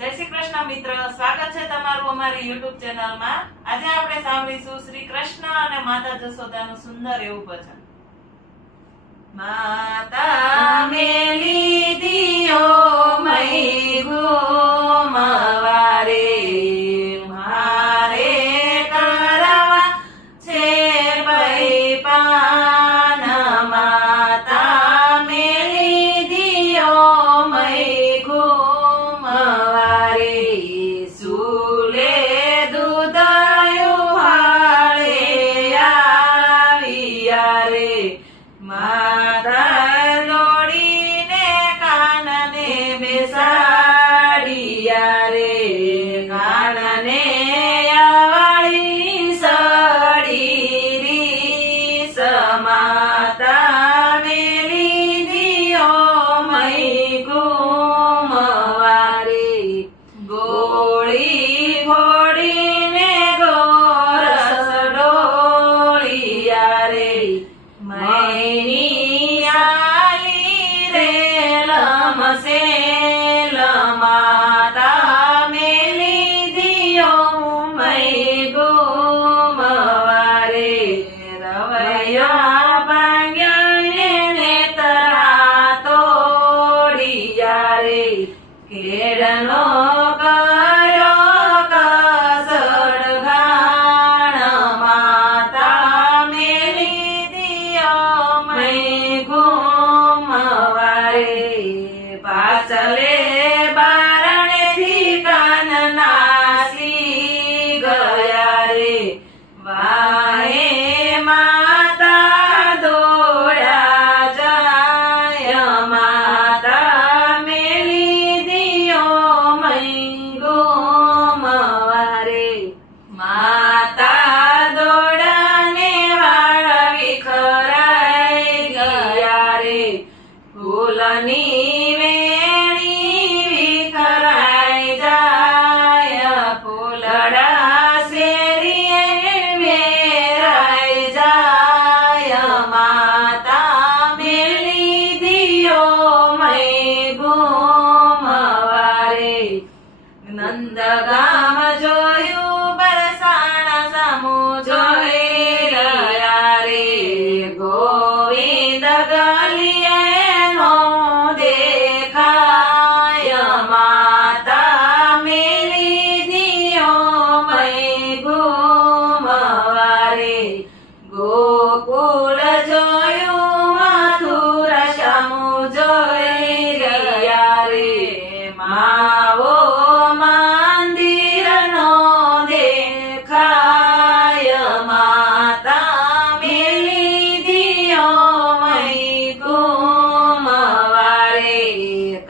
જય શ્રી કૃષ્ણ મિત્ર, સ્વાગત છે તમારું અમારી યુટ્યુબ ચેનલમાં। આજે આપણે સાંભળીશું શ્રી કૃષ્ણ અને માતા જશોદાનું સુંદર એવું ભજન। માતા મેલી દિયો મહી ઘુમવારે, મારે કરવા છે ભઈ પાન। માતા મેલી દિયો મહી ઘુમવારે, સુલે દૂધ ઉહાળે આવ્યા રે। માતા દોડીને કાનને બેસાડ્યા રે, કાનને વાળી સડી રીસ। માતા મેલી દિયો મહી ઘુમવારે, ગોળી ફોડીને ગોરસ ડોળ્યા રે। મૈની આલી રે લમસેલ, માતા મેલી દિયો મહી ઘુમવારે। રવૈયા ભાંગ્યા ને નેતરા તોડ્યા રે, કેળનો કર્યો કસડ ઘાણ। માતા મેલી દિયો મહી ઘુમવારે, પાછલે બારણેથી કાન નાસી ગયા રે। વાહે માતા દોડ્યા જાય, માતા મેલી દિયો મહી ઘુમવારે। માતા દોડાને વાળ વિખરાઈ ગયા રે, ફૂલની વેણી વિખરાઈ જાય। ફૂલડા શેરીએ વેરાઈ જાય, માતા મેલી દિયો મહી ઘુમવારે। નંદગામ જોયું બરસાણા સામુ જોઈ રહ્યા રે, ગોવિંદ ગલીએ નો દેખાય। માતા મેલી દિયો મહી ઘુમવારે, ગોકુળ જોયું મથુરા સામુ જોઈ રહ્યા રે। માવો મંદિરનો દેખાય, માતા મેલી દિયો મહી ઘુમવારે।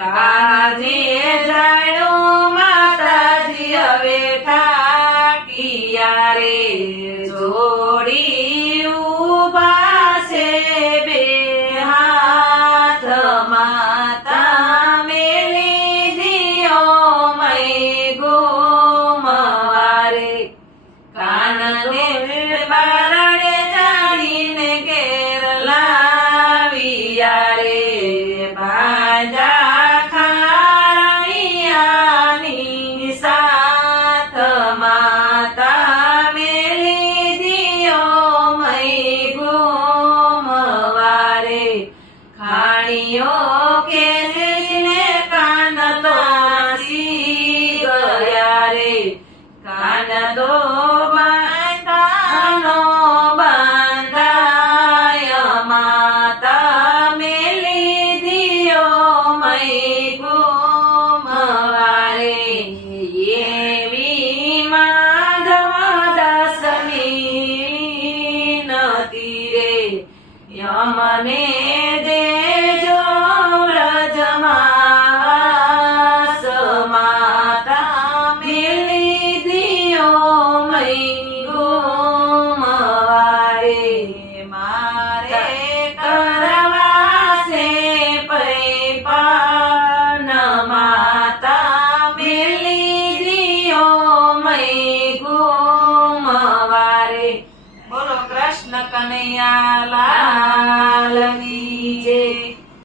કાળજી જાણ્યું માતાજી હવે ઠાકિયા રે, જોડી